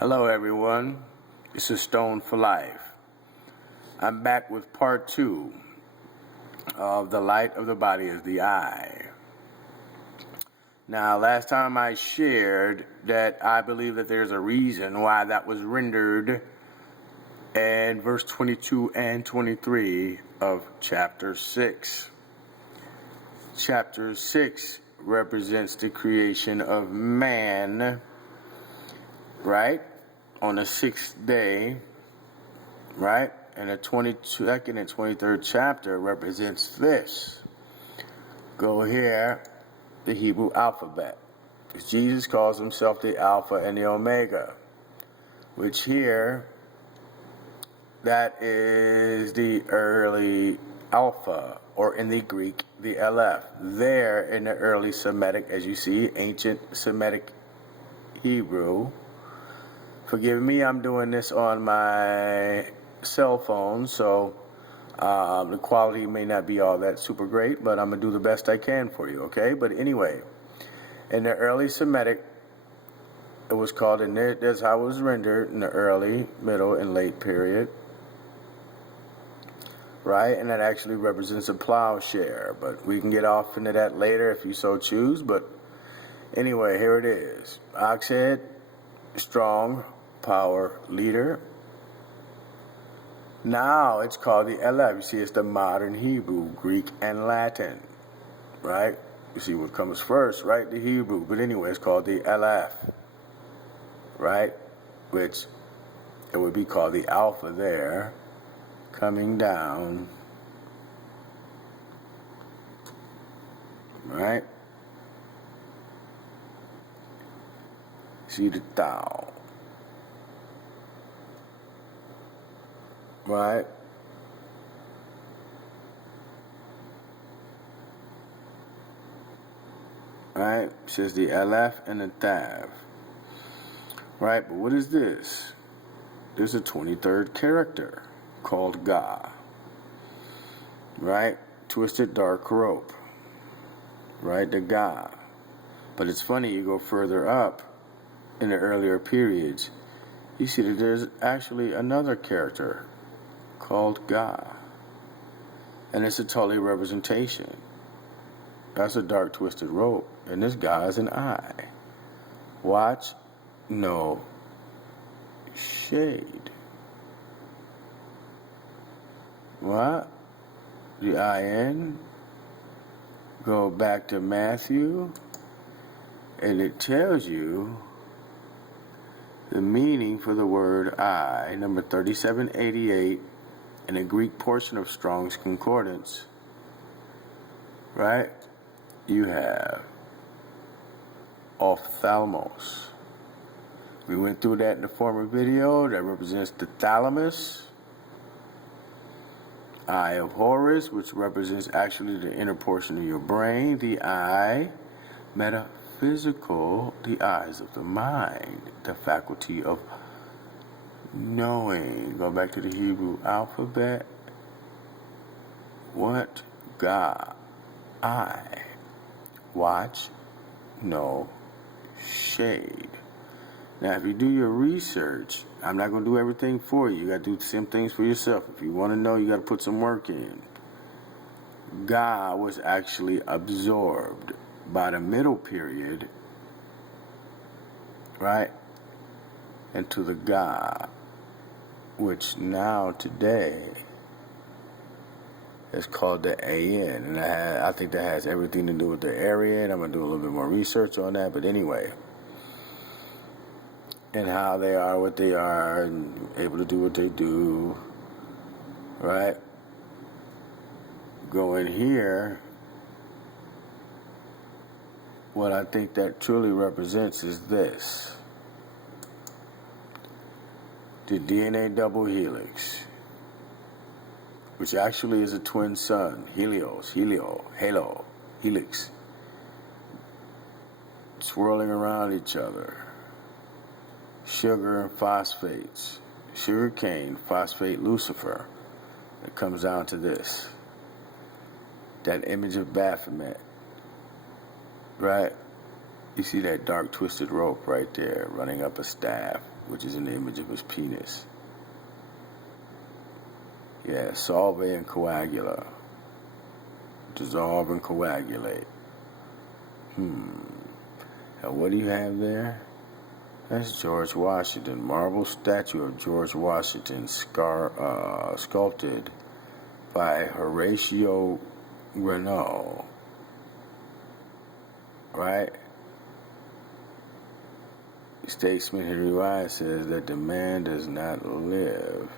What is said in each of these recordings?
Hello everyone, this is Stone for Life. I'm back with part 2 of the light of the body is the eye. Now last time I shared that I believe that there's a reason why that was rendered in verse 22 and 23 of chapter 6. Chapter 6 represents the creation of man, right? On the 6th day, right? And the 22nd and 23rd chapter represents this. Go here, the Hebrew alphabet. Jesus calls himself the Alpha and the Omega, which here, that is the early Alpha, or in the Greek, the Aleph. There in the early Semitic, as you see, ancient Semitic Hebrew. Forgive me, I'm doing this on my cell phone, so the quality may not be all that super great, but I'm going to do the best I can for you, okay? But anyway, in the early Semitic, it was called, and that's how it was rendered in the early, middle, and late period, right? And that actually represents a plowshare, but we can get off into that later if you so choose. But anyway, here it is. Ox head, strong, power leader. Now it's called the Aleph. You see, it's the modern Hebrew, Greek, and Latin, right? You see what comes first, right? The Hebrew. But anyway, it's called the Aleph, right? Which it would be called the Alpha there, coming down, right? See the Tau. Right? Right? Says the Aleph and the Tav. Right? But what is this? There's a 23rd character called Ga. Right? Twisted dark rope. Right? The Ga. But it's funny, you go further up in the earlier periods, you see that there's actually another character called Ga, and it's a totally representation. That's a dark twisted rope, and this Ga is an eye. Watch, no shade. What? The I-N. Go back to Matthew, and it tells you the meaning for the word I, number 3788, in the Greek portion of Strong's Concordance, right? You have ophthalmos. We went through that in the former video. That represents the thalamus. Eye of Horus, which represents actually the inner portion of your brain. The eye, metaphysical, the eyes of the mind, the faculty of knowing. Go back to the Hebrew alphabet. What? Ga. I. Watch. No shade. Now, if you do your research, I'm not going to do everything for you. You got to do some things for yourself. If you want to know, you got to put some work in. Ga was actually absorbed by the middle period, right, into the Ga, which now today is called the AN, and I think that has everything to do with the Aryan. I'm going to do a little bit more research on that, but anyway, and how they are what they are, and able to do what they do, right? Go in here. What I think that truly represents is this. The DNA double helix, which actually is a twin sun, halo, helix, swirling around each other. Sugar and phosphates, sugar cane, phosphate Lucifer. It comes down to this. That image of Baphomet, right? You see that dark twisted rope right there running up a staff, which is an image of his penis. Yeah, solve and coagula. Dissolve and coagulate. And what do you have there? That's George Washington. Marble statue of George Washington sculpted by Horatio Renault. Right? Statesman Henry Wise says that the man does not live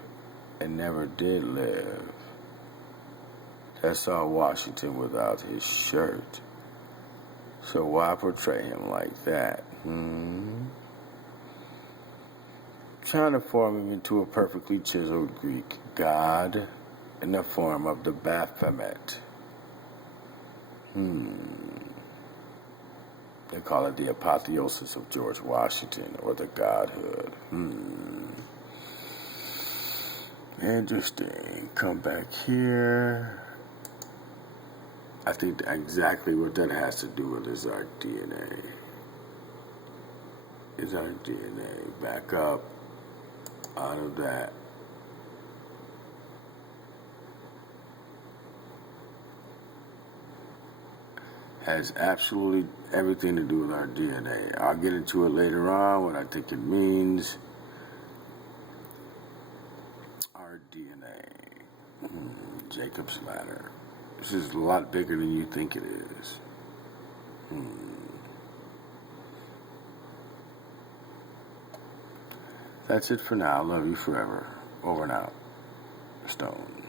and never did live. That's all Washington without his shirt. So why portray him like that? Trying to form him into a perfectly chiseled Greek god in the form of the Baphomet. They call it the apotheosis of George Washington, or the godhood. Interesting. Come back here. I think exactly what that has to do with is our DNA. Is our DNA. Back up out of that. Has absolutely everything to do with our DNA. I'll get into it later on, what I think it means. Our DNA. Jacob's ladder. This is a lot bigger than you think it is. That's it for now. Love you forever. Over and out. Stone.